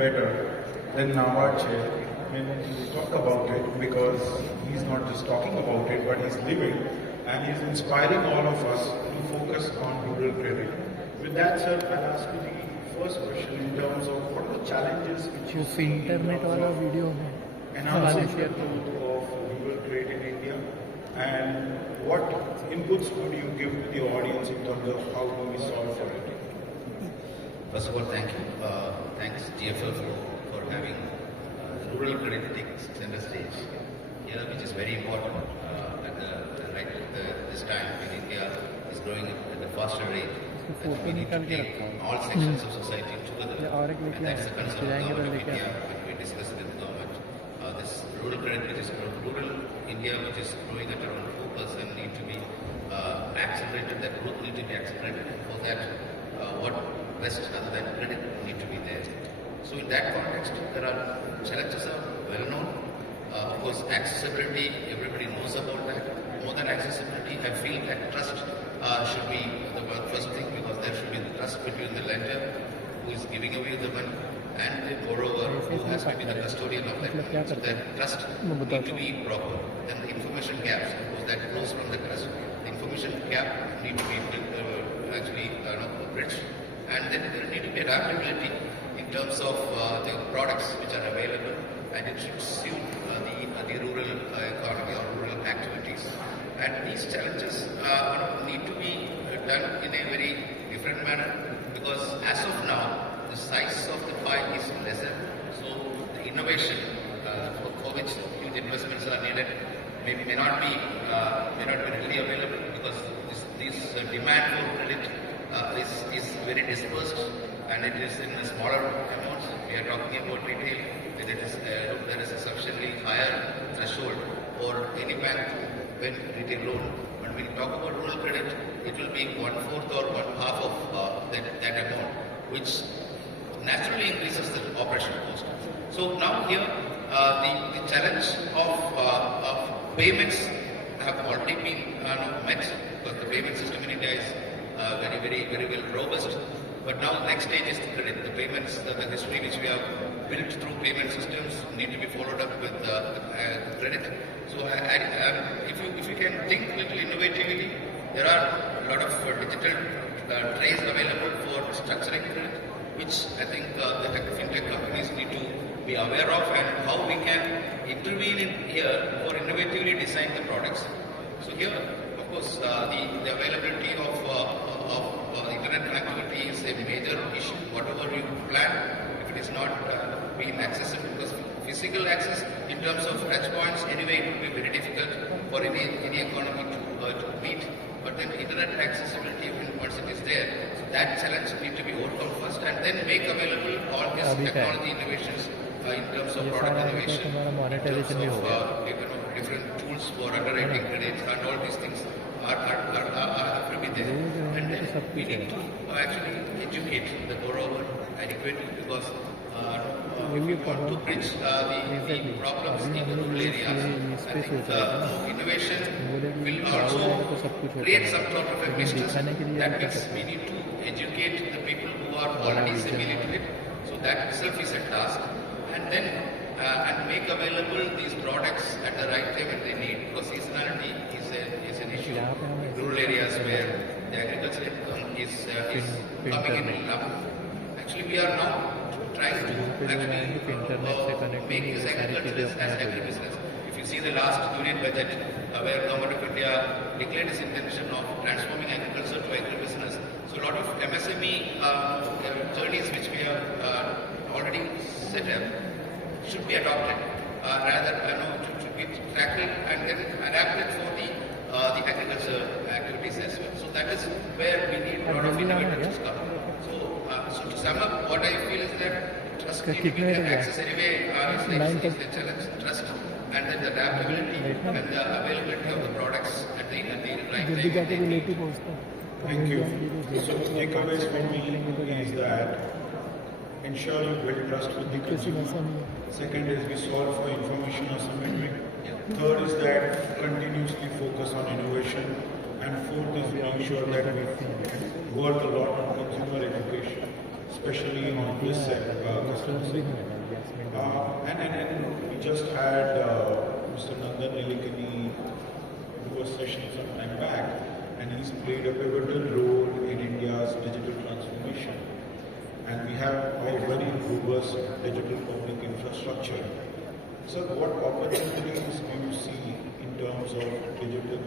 better than Nawache when he talk about it, because he's not just talking about it, but he's living and he's inspiring all of us to focus on rural credit. With that, sir, I'll ask you the first question in terms of what are the challenges which you see in internet वाला terms of video में enhancing the growth of rural trade in India, and what inputs would you give to the audience in terms of how do we solve for it? First of all, thank you. Thanks GFL for having the rural credit take center stage here, which is very important this time when India is growing at a faster rate. We need to take all sections of society together, and that's the concern of the government of India when we discuss with the government. This rural credit, which is rural India, which is growing at around 4%, need to be accelerated. That growth need to be accelerated. And for that, what best other than credit need to be there. So in that context, there are challenges are well known. Of course, accessibility, everybody knows about that. More than accessibility, I feel that trust should be the first thing, because there should be the trust between the lender who is giving away the money and the borrower who has to be the custodian of that money. So that trust need to be proper. Then the information gaps, because that flows from the trust. The information gap need to be bridged. And then there need to be adaptability in terms of the products which are available, and it should suit the rural economy or rural activities. And these challenges need to be done in a very different manner, because as of now, the size of the pie is lesser. So the innovation for which huge investments are needed may not be readily available, because this demand for credit is very dispersed, and it is in a smaller amounts. We are talking about retail. There is a sufficiently higher threshold for any bank to lend retail loan. When we talk about rural credit, it will be 1/4 or 1/2 of that amount, which naturally increases the operation cost. So now here, the challenge of payments have already been met, because the payment system in India is very well robust. But now the next stage is the credit. The payments, the history which we have built through payment systems need to be followed up with credit. So if you can think little innovativity, there are a lot of digital trays available for structuring credit, which I think the fintech companies need to be aware of, and how we can intervene in here for innovatively design the products. So here, of course, the availability of internet connectivity is a major issue. Whatever you plan, if it is not being accessible, because physical access in terms of touch points, anyway, it will be very difficult for any economy to meet. But then internet accessibility, once it is there, so that challenge need to be overcome first, and then make available all these technology innovations in terms of product innovation, in terms of different tools for underwriting credits, and all these things have to be there. And then we need to actually educate the borrower adequately, because we want to bridge the problems in the rural areas. I think innovation will also create some sort of a business. That means we need to educate the people who are already semi-literate. So that itself is a task. And then and make available these products at the right time when they need, because seasonality is an issue in rural areas where the agricultural income is coming in now. Actually, we are now trying to make this agriculture as agribusiness. If you see the last union budget, where Government of India declared its intention of transforming agriculture to agribusiness, so a lot of MSME journeys which we have already set up should be adopted, should be tackled and then adapted for the agriculture activities as well. So that is where we need a lot of innovators to come. So to sum up, what I feel is that trust access anyway is the challenge. Trust, and then the adaptability and the availability of the products at the right time. Thank you. So the takeaways for me is that ensure you build trust with the consumer. Second is we solve for information asymmetry. Third is that continuously focus on innovation. And fourth is making sure that we work a lot on consumer education. especially on this customer segment. And we just had Mr. Nandan Nilekani do a session some time back, and he's played a pivotal role in India's digital transformation. And we have a very robust digital public infrastructure. So what opportunities do you see in terms of digital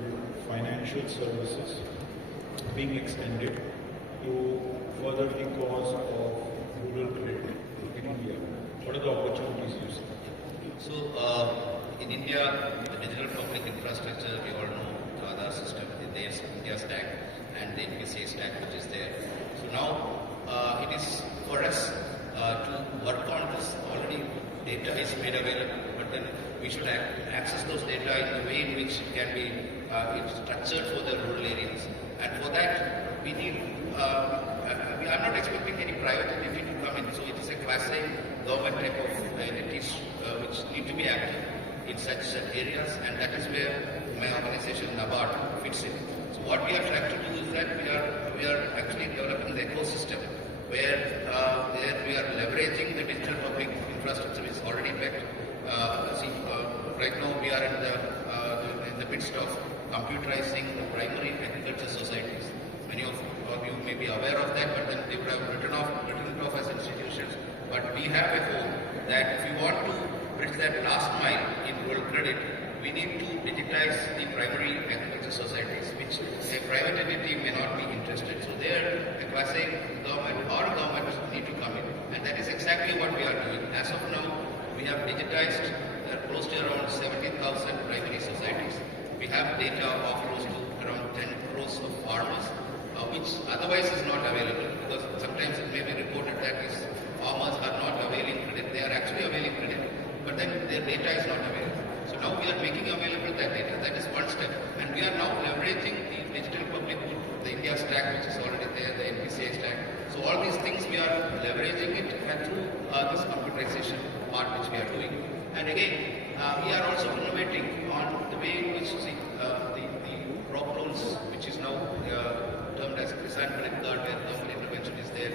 financial services being extended to further the cause of rural credit in India? What are the opportunities you see? So, in India, the digital public infrastructure, we all know the Aadhaar system, there's India Stack and the NPCI Stack which is there. So now, it is for us to work on this. Already data is made available, but then we should access those data in a way in which it can be structured for the rural areas. And for that, we need, I'm not expecting any private entity to come in. So it is a class A government type of entities which need to be active in such areas, and that is where my organization NABARD fits in. So what we are trying to do is that we are actually developing the ecosystem where we are leveraging the digital public infrastructure which is already built. Right now we are in the midst of computerizing the primary agriculture societies. Many of you may be aware of that, but then they would have written it off as institutions. But we have a hope that if we want to bridge that last mile in rural credit, we need to digitize the primary agriculture societies, which a private entity may not be interested. So there, a class A government or government need to come in. And that is exactly what we are doing. As of now, we have digitized close to around 70,000 primary societies. We have data of close to around 10 crores of farmers, which otherwise is not available, because sometimes it may be reported that these farmers are not availing credit. They are actually availing credit, but then their data is not available. So now we are making available that data. That is one step. And we are now leveraging the digital public good, the India Stack which is already there, the NPCI Stack. So all these things we are leveraging it, and through this computerization part which we are doing. And again, we are also innovating on the way in which the crop loans, which is now termed as Kisan Credit Card, where government intervention is there.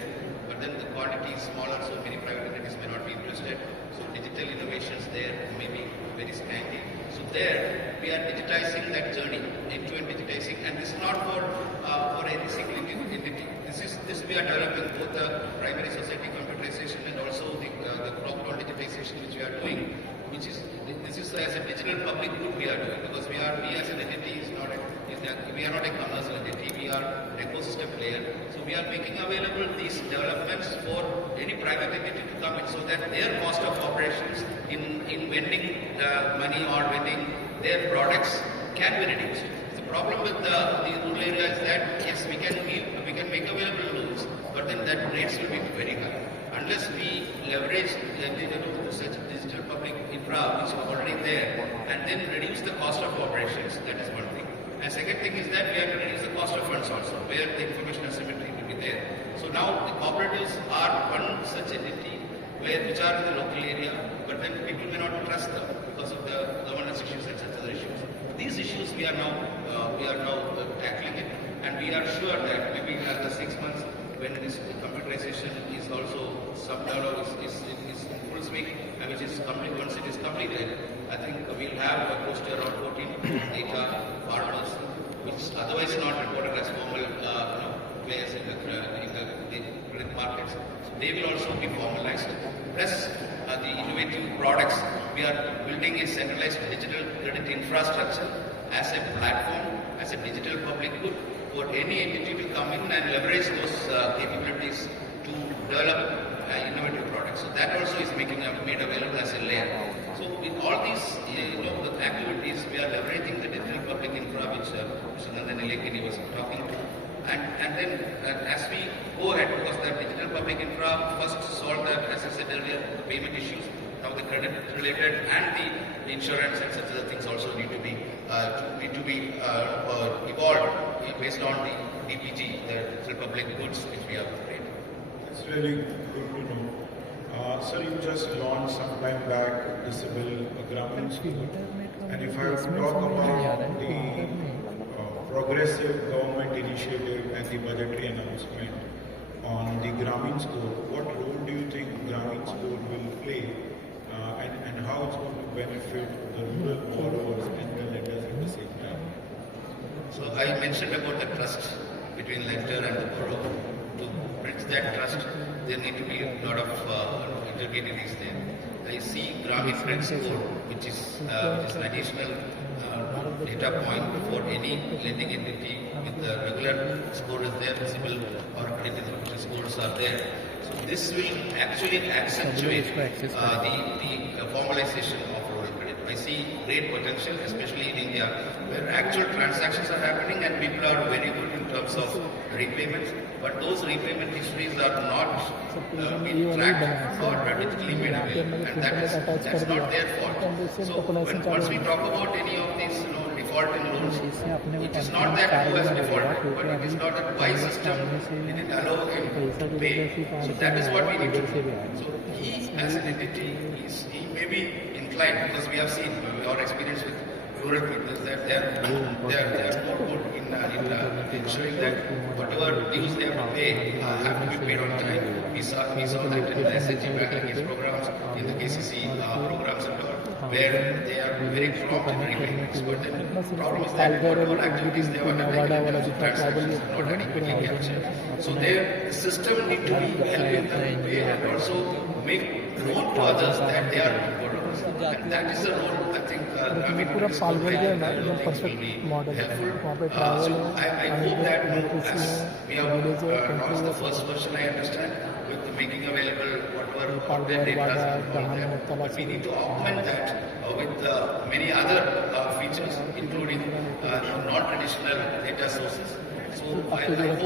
But then the quantity is smaller, so many private entities may not be interested. So digital innovations there may be very scanty. So there, we are digitizing that journey, end-to-end digitizing, and this is not for any single entity. This we are developing both the primary society computerization and also the crop loan digitization which we are doing, which is this is as a digital public good we are doing, because we as an entity we are not a commercial entity, we are an ecosystem player. So we are making available these developments for any private entity to come in, so that their cost of operations in vending money or vending their products can be reduced. The problem with the rural area is that yes, we can make available loans, but then that rates will be very high. Unless we leverage such digital public infra which is already there, and then reduce the cost of operations, that is one thing. And second thing is that we have to reduce the cost of funds also, where the information asymmetry will be there. So now the cooperatives are one such entity which are in the local area, but then people may not trust them because of the governance issues and such other issues. These issues we are now tackling it, and we are sure that maybe after 6 months, when this computerization is also is in full swing, and which is complete, once it is completed, I think we'll have close to around 14 data farmers, which otherwise not reported as formal players in the credit markets. So they will also be formalized. Plus the innovative products, we are building a centralized digital credit infrastructure as a platform, as a digital public good for any entity to come in and leverage those capabilities to develop innovative products. So that also is made available as a layer. So with all these the activities, we are leveraging the digital public infra which Mr. Nandan Nilekani was talking to. And then as we go ahead, because the digital public infra first solved the, as I said earlier, the payment issues. Now the credit related and the insurance and such other things also need to be evolved based on the DPG, the digital public goods which we have created. It's really good to know. Sir, you just launched some time back Disable Gramin School. And if I have to talk about the progressive government initiative and the budgetary announcement on the Grameen score. What role do you think Grameen score will play, and how it's going to benefit the rural borrowers and the lenders at the same time? So I mentioned about the trust between lender and the borrower. To bridge that trust, there need to be a lot of intermediaries there. I see Grameen Credit Score, which is an additional data point for any lending entity with the regular score is there, visible or credit scores are there. So this will actually accentuate the formalization of rural credit. I see great potential, especially in India, where actual transactions are happening and people are very good in terms of repayments, but those repayment histories are not being tracked or digitally made available, and that's not their fault. So once we talk about any of these defaulting loans, it is not that who has defaulted, but it is not that why system didn't allow him to pay. So that is what we need to do. So he as an entity, he may be inclined, because we have seen our experience with rural people is that they are more good in ensuring that whatever dues they have to pay have to be paid on time. We saw that in the SHG package programs, in the KCC programs and all, where they are very prompt in repayments. But then the problem is that whatever activities they have undertaken, transactions are not adequately captured. So the system need to be helping them pay and also make known to others that they are good borrowers. And that is the role I think पूरा पालघर जो है ना एकदम perfect model है वहाँ पे travel है I hope that we have launched the first version, I understand, with making available whatever content data, but we need to augment that with many other features, including non-traditional data sources. So I hope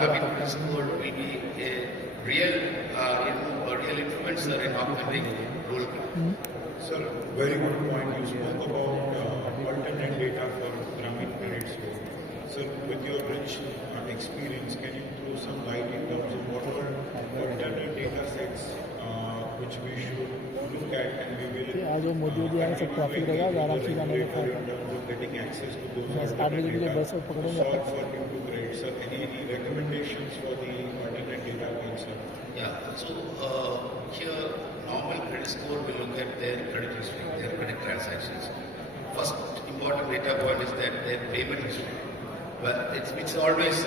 Grameen Score will be a real, a real influencer in augmenting rural credit. Sir, very good point. You spoke about alternate data for Grameen Credit Score. Sir, with your rich experience, can you throw some light in terms of what are alternate data sets which we should look at and we will आज वो मोदी जी आने से traffic रहेगा आराम से जाने का in terms of getting access to those बस 8 बजे के लिए बस पकड़ेंगे sought for into credit? Sir, any recommendations for the alternate data points, sir? Yeah, so here normal credit score will look at their credit history, their credit transactions. First important data point is that their payment history. Well, it's always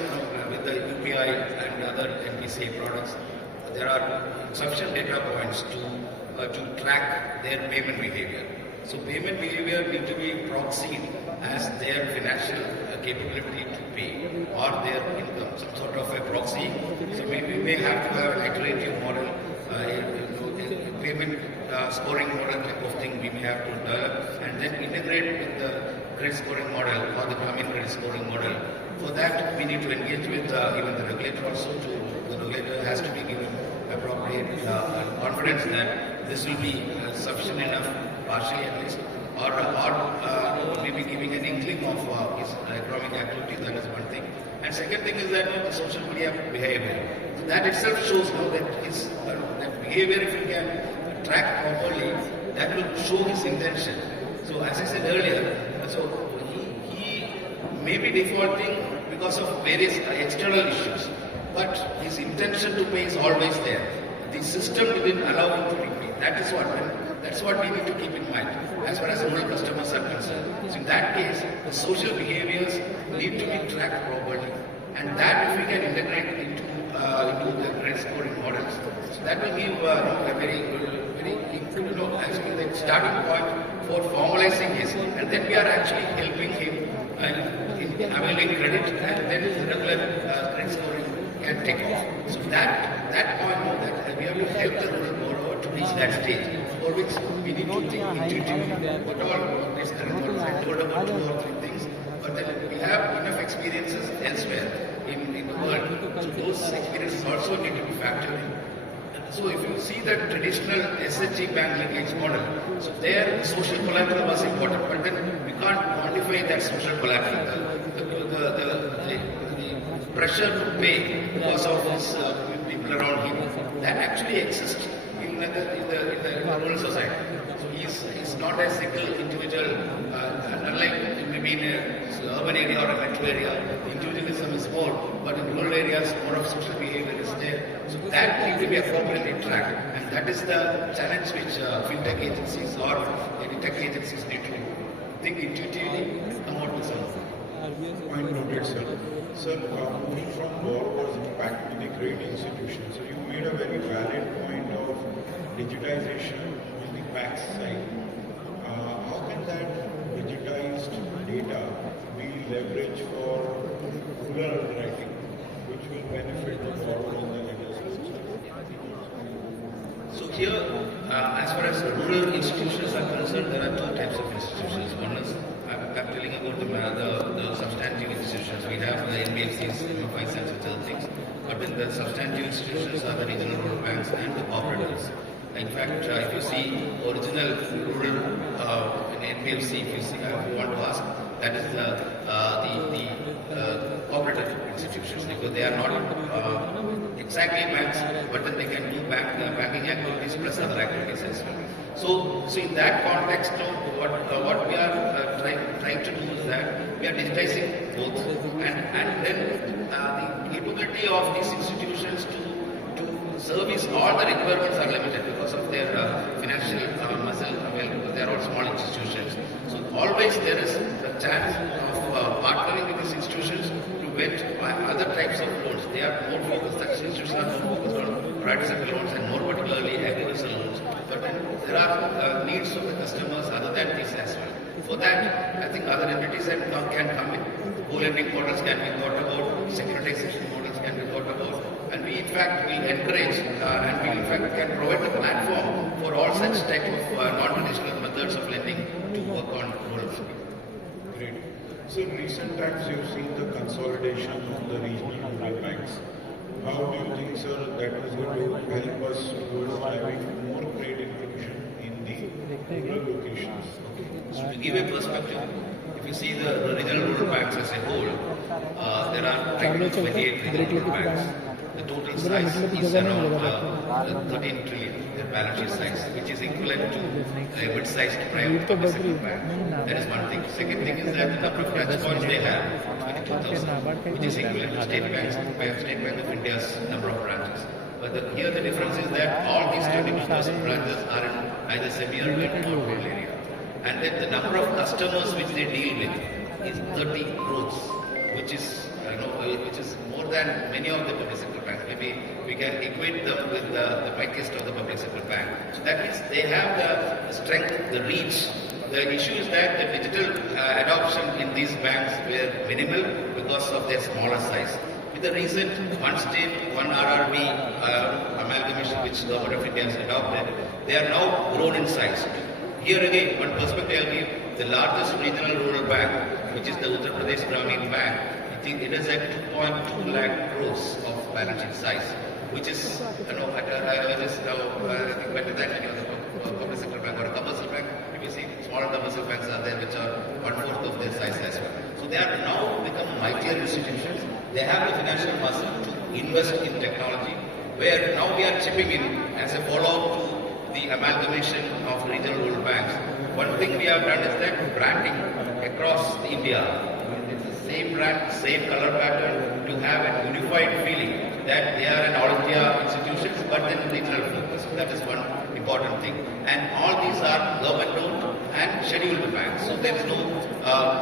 with the UPI and other NPCI products, there are sufficient data points to track their payment behavior. So payment behavior need to be proxied as their financial capability to pay or their income, some sort of a proxy. So we may have to have an iterative model, payment scoring model type of thing we may have to develop and then integrate with the credit scoring model or the Grameen credit scoring model. For that, we need to engage with even the regulator also. The regulator has to be given appropriate confidence that this will be sufficient enough, partially at least, or maybe giving an inkling of his economic activity. That is one thing. And second thing is that the social media behavior. So that itself shows that his that behavior, if you can track properly, that will show his intention. So as I said earlier, so he may be defaulting because of various external issues, but his intention to pay is always there. The system didn't allow him to repay. That's what we need to keep in mind as far as rural customers are concerned. So in that case, the social behaviors need to be tracked properly, and that if we can integrate into the credit scoring models, so that will give a very actually the starting point for formalizing his, and then we are actually helping him in availing credit, and then the regular credit scoring can take off. So that point, that we have to help the rural borrower to reach that stage, for which we need to think intuitively what all these current models. I told about 2 or 3 things, but then we have enough experiences elsewhere in the world. So those experiences also need to be factored in. So if you see the traditional SHG bank linkage model, so there social collateral was important, but then we can't quantify that social collateral. The pressure to pay because of these people around him, that actually exists in the rural society. So he's not a single individual, unlike maybe in a it's an urban area or a metro area, individualism is more, but in rural areas, more of social behavior is there. So that need to be appropriately tracked, and that is the challenge which fintech agencies or any tech agencies need to think intuitively, come out with something. Point noted, sir. Sir, moving from borrowers impact to the credit institutions, so you made a very valid point of digitization on the back side. How can that digitized data be leveraged for rural underwriting, which will benefit the borrower and the lenders? So here, as far as rural institutions are concerned, there are two types of institutions. One is, I'm telling about the substantive institutions. We have the NBFCs, MFIs and such other things. But then the substantive institutions are the regional rural banks and the cooperatives. In fact, if you see original rural NBFC, if you want to ask, that is the cooperative institutions, because they are not exactly banks, but then they can do banking activities plus other activities as well. So in that context, what we are trying to do is that we are digitizing both, and then the capability of these institutions to service all the requirements are limited because of their financial muscle available. They are all small institutions. So always there is a chance of partnering with these institutions to get other types of loans. They are more focused, such institutions are more focused on private sector loans and more particularly agricultural loans. But then there are needs of the customers other than this as well. For that, I think other entities can come in. Co-lending models can be thought about, securitization models can be thought about, and we in fact will encourage and we in fact can provide a platform for all such type of non-traditional methods of lending to work on rural market. Great. So in recent times you've seen the consolidation of the regional rural banks. How do you think, sir, that is going to help us towards having more credit inclusion in the rural locations? So to give a perspective, if you see the regional rural banks as a whole, there are right now 28 regional rural banks. The total size is around 13 trillion, their balance sheet size, which is equivalent to a mid-sized private sector bank. That is one thing. Second thing is that the number of touch points they have, 22,000, which is equivalent to State Bank of India's number of branches. But here the difference is that all these 22,000 branches are in either semi-urban or rural area. And then the number of customers which they deal with is 30 crores, which is more than many of the public sector banks. Maybe we can equate them with the biggest of the public sector bank. So that means they have the strength, the reach. The issue is that the digital adoption in these banks were minimal because of their smaller size. With the recent one state, one RRB amalgamation which the Government of India has adopted, they are now grown in size. Here again, one perspective I'll give, the largest regional rural bank, which is the Uttar Pradesh Gramin Bank, I think it is at 2.2 lakh crores of balance sheet size, which is, better than any other public sector bank or a commercial bank. You see, smaller commercial banks are there, which are 1/4 of their size as well. So they are now become mightier institutions. They have the financial muscle to invest in technology, where now we are chipping in as a follow-up to the amalgamation of regional rural banks. One thing we have done is that branding across India. It's the same brand, same color pattern, to have a unified feeling that they are an all India institutions, but then regional focus. That is one important thing. And all these are government-owned and scheduled banks. So there is no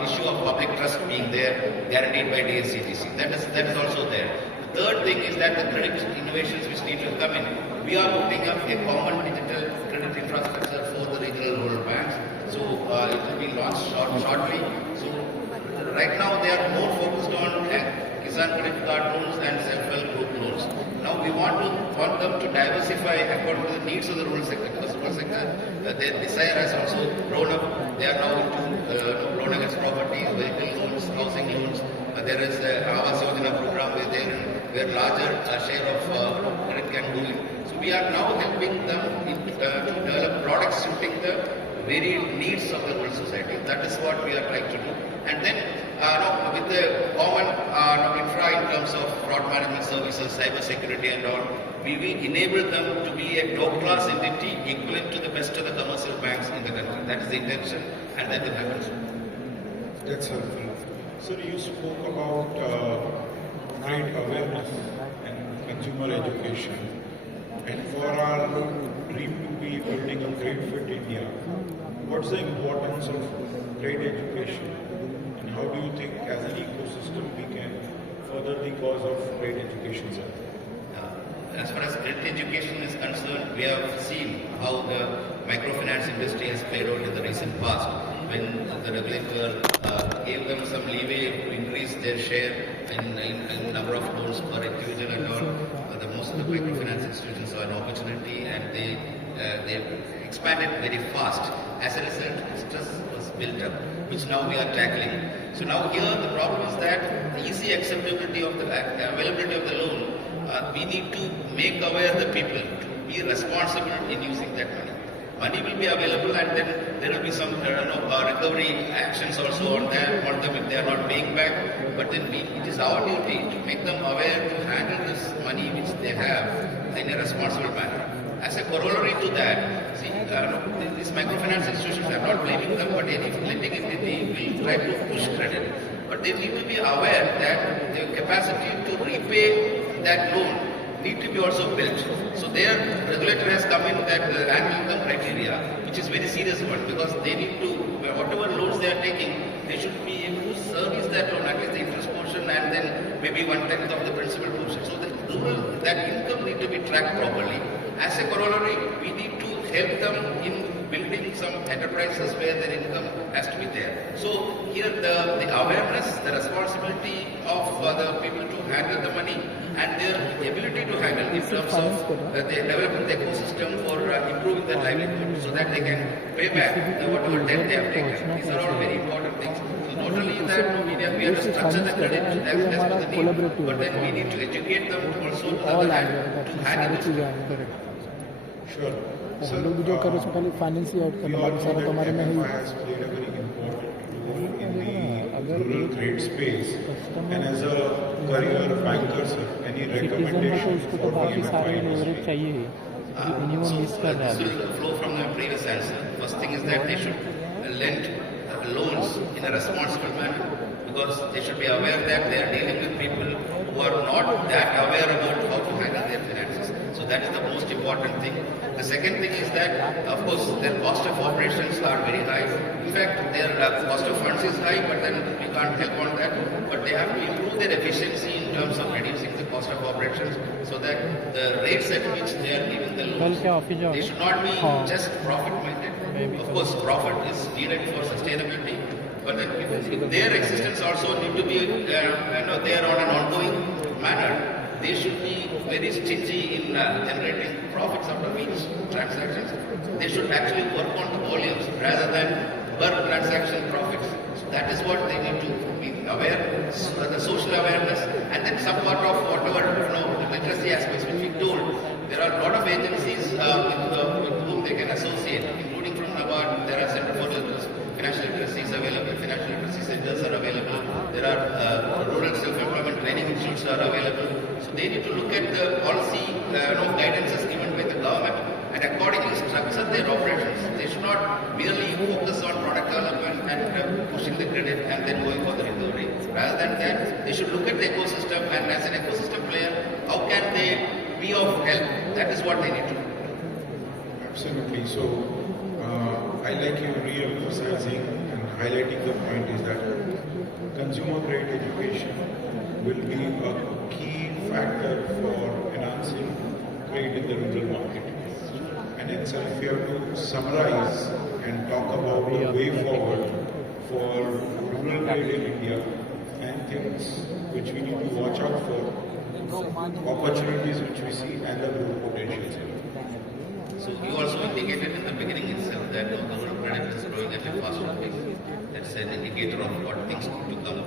issue of public trust being there, guaranteed by DSCGC. That is also there. The third thing is that the credit innovations which need to come in. We are putting up a common digital credit infrastructure for the regional rural banks. So it will be launched shortly. So right now they are more focused on Kisan credit card loans and self-help group loans. Now we want them to diversify according to the needs of the rural sector. Because the rural sector, their desire has also grown up. They are now into loan against properties, vehicle loans, housing loans. There is a Awas Yojana program where larger share of credit can go in. So we are now helping them to develop products suiting the varied needs of the rural society. That is what we are trying to do. And then with the common infra in terms of fraud management services, cyber security and all, we will enable them to be a top-class entity equivalent to the best of the commercial banks in the country. That is the intention, and that will happen soon. That's helpful. Sir, you spoke about trade awareness and consumer education. And for our dream to be building a trade fit India, what's the importance of trade education? And how do you think as an ecosystem we can further the cause of trade education, sir? As far as credit education is concerned, we have seen how the microfinance industry has played out in the recent past when the regulator gave them some leeway to increase their share in number of loans per individual and all. The most of the microfinance institutions saw an opportunity and they expanded very fast. As a result, stress was built up, which now we are tackling. So now here the problem is that the easy acceptability of the availability of the loan, we need to make aware the people to be responsible in using that money. Money will be available and then there will be some recovery actions also on them if they are not paying back. But then it is our duty to make them aware to handle this money which they have in a responsible manner. As a corollary to that, see, these microfinance institutions, I am not blaming them, but any lending entity will try to push credit. But they need to be aware that their capacity to repay that loan need to be also built. So their regulator has come in that annual income criteria, which is very serious one because they need to, whatever loans they are taking, they should be able to service that loan, at least the interest portion and then maybe 1/10 of the principal portion. So that income need to be tracked properly. As a corollary, we need to help them in building some enterprises where their income has to be there. So here the awareness, the responsibility of the people to handle the money and their ability to handle in terms of they develop the ecosystem for improving their livelihood so that they can pay back whatever debt they have taken. These are all very important things. So not only that we have to structure the credit as per the need, but then we need to educate them also to the other hand to handle this. Sure. हम लोग जो करो उससे पहले finance he out We करना all बाकी know सारा तो हमारे में that he MFI has played a very important role in the rural trade space. And as a career banker, sir, any citizen है तो recommendation उसको for तो the काफ़ी सारे MFI लेवरेज industry? चाहिए ही मिनिमम मिस कर रहा This है will flow from the previous answer. First thing is that they should lend loans in a responsible manner because they should be aware that they are dealing with people who are not that aware about how to handle their finances. So that is the most important thing. The second thing is that, of course, their cost of operations are very high. In fact, their cost of funds is high, but then we can't help on that. But they have to improve their efficiency in terms of reducing the cost of operations so that the rates at which they are giving the कल loans, क्या office जाओ they should not be हाँ just profit-minded. Of course, profit is needed for sustainability, but then if their existence also need to be there on an ongoing manner. They should be very stingy in generating profits out of each transactions. They should actually work on the volumes rather than per transaction profits. So that is what they need to be aware, the social awareness, and then some part of whatever literacy aspects which we told. There are a lot of agencies with whom they can associate, including from NABARD. There are Center for Financial Literacy is available, financial literacy centers are available. There are rural self-employment training institutes are available. So they need to look at the policy guidances given by the government and accordingly structure their operations. They should not merely focus on product development and pushing the credit and then going for the recovery. Rather than that, they should look at the ecosystem and as an ecosystem player, how can they be of help? That is what they need to do. Absolutely. So, I like you re-emphasizing and highlighting the point is that consumer credit education will be a key factor for enhancing trade in the rural market. And hence, if you have to summarize and talk about the way forward for rural trade in India and things which we need to watch out for, opportunities which we see and the growth potentials here. So you also indicated in the beginning itself that the rural credit is growing at a faster pace. That's an indicator of what things need to come.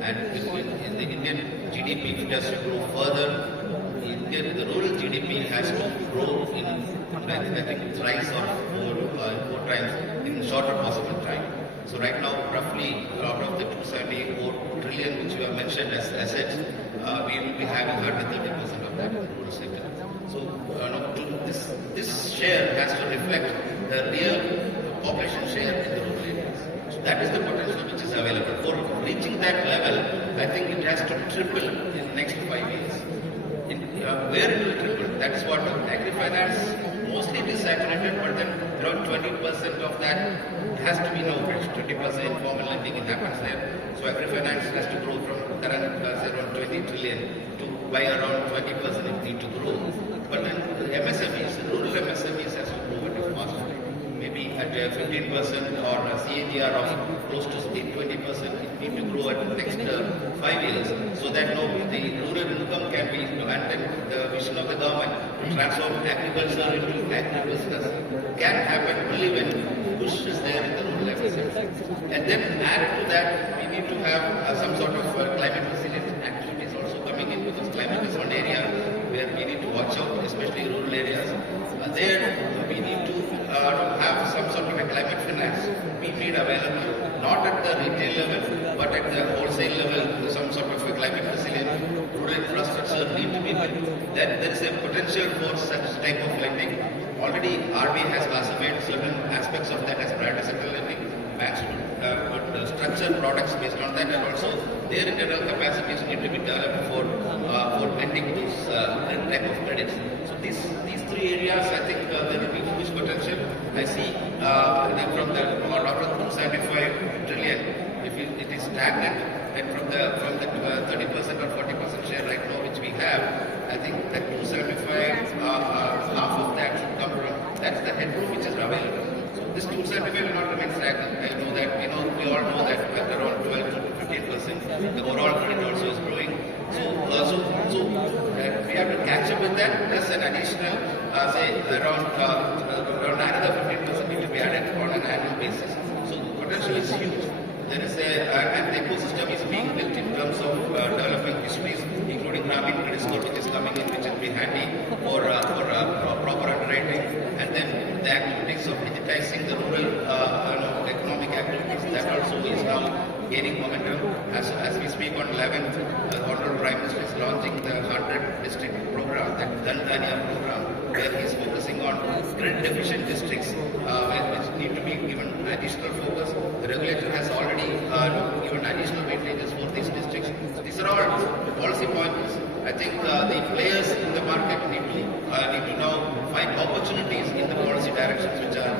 And in the Indian GDP, if it has to grow further, the rural GDP has to grow in, I think, thrice or four times in shorter possible time. So right now, roughly out of the 274 trillion which you have mentioned as assets, we will be having hardly 30% of that in the rural sector. So this share has to reflect the real population share in the rural areas. So that is the potential which is available. For reaching that level, I think it has to triple in the next 5 years. Where it will triple, that is what agri-finance, mostly it is saturated, but then around 20% of that has to be now bridged. 20% informal lending it happens there. So agri-finance has to grow from current say around 20 trillion to by around 20% it need to grow. But then MSMEs, rural MSMEs has to grow at a faster rate. Maybe at 15% or a CAGR of close to 20%, it need to grow at the next 5 years, so that no, the rural income can be, and then the vision of the government to transform agriculture into agribusiness can happen only when push is there in the rural MSME. And then add to that, we need to have some sort of climate resilient activities also coming in, because climate is one area where we need to watch out, especially rural areas. There we need to have some sort of a climate finance be made available, not at the retail level, but at the wholesale level, some sort of a climate resilient rural infrastructure need to be built. Then there is a potential for such type of lending. Already RBI has classified certain aspects of that as private sector lending. Banks would structure products based on that, and also their internal capacities need to be developed for lending those type of credits. So these three areas, I think there will be huge potential. I see from the out of 275 trillion, if it is stagnant, and from the 30% or 40% share right now which we have, I think that 275, half of that should come from, that's the headroom which is available. So this 275 will not remain stagnant. I know that, we all know that at around 12 to 15%, the overall credit also is growing. So we have to catch up with that, plus an additional, say, around another 15% need to be added on an annual basis. So the potential is huge. There is an ecosystem is being built in terms of developing histories, including Grameen Credit Score, which is coming in, which will be handy for proper underwriting, and then the activities of digitizing the rural economic activities, that also is now gaining momentum. As we speak on 11th, the Honorable Prime Minister is launching the 100 district program, the Dhan-Dhanya program, where he is focusing on grid deficient districts, which need to be given additional focus. The regulator has already given additional weightages for these districts. So these are all policy points. I think the players in the market need to now find opportunities in the policy directions which are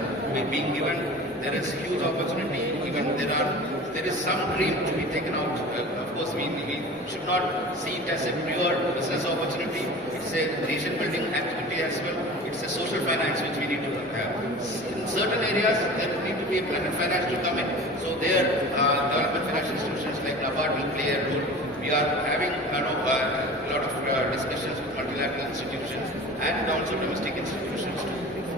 being given. There is huge opportunity. Even there is some dream to be taken out. Of course, we should not see it as a pure business opportunity. It's a nation building activity as well. It's a social finance which we need to have. In certain areas, there need to be a planet finance to come in. So there, development financial institutions like NABARD will play a role. We are having a lot of discussions with multilateral institutions and also domestic institutions to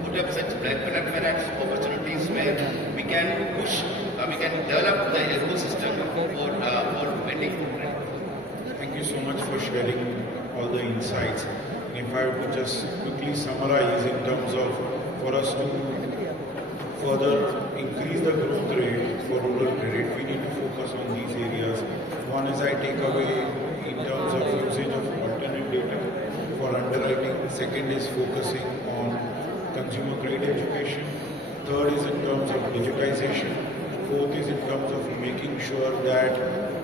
put up such planet finance opportunities where we can push, we can develop the ecosystem for lending. Thank you so much for sharing all the insights. If I were to just quickly summarize in terms of, for us to further increase the growth rate for rural credit, we need to focus on these areas. One is I take away in terms of usage of alternate data for underwriting. Second is focusing on consumer credit education. Third is in terms of digitization. Fourth is in terms of making sure that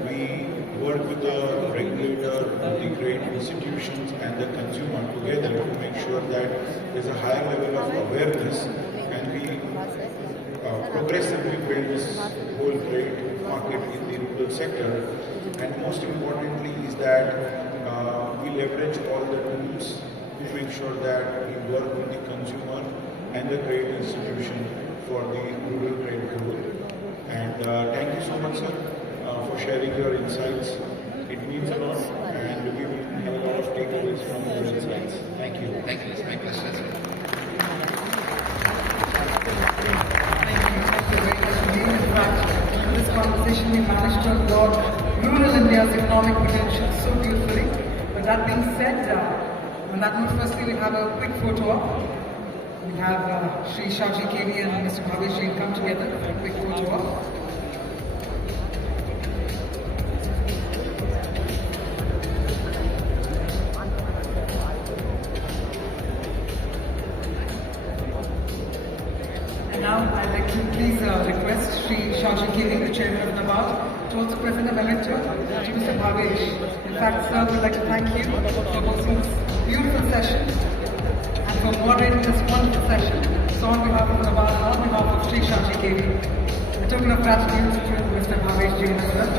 we work with the regulator, the credit institutions and the consumer together to make sure that there's a high level of awareness and we progressively build this whole credit market in the rural sector. And most importantly is that we leverage all the tools to make sure that we work with the consumer and the credit institution for the rural credit growth. And thank you so much, sir, for sharing your insights. It means a lot, and we will have a lot of takeaways from your insights. Thank you. Thank you. It's my pleasure. In fact, in this conversation, we managed to absorb rural India's economic potential so beautifully. But that being said, on that note, firstly, we have a quick photo op. We have Sri Shaji KV and Mr. Bhavesh Jain come together for a quick photo op. Now I'd like to please request Sri Shashi Kiri, the chairman of NABARD, to also present a memento to Mr. Bhavesh. In fact, sir, we'd like to thank you for hosting this beautiful session and for moderating this wonderful session. So on behalf of NABARD, on behalf of Sri Shashi Kiri, a token of gratitude to Mr. Bhavesh Jain as well.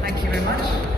Thank you very much.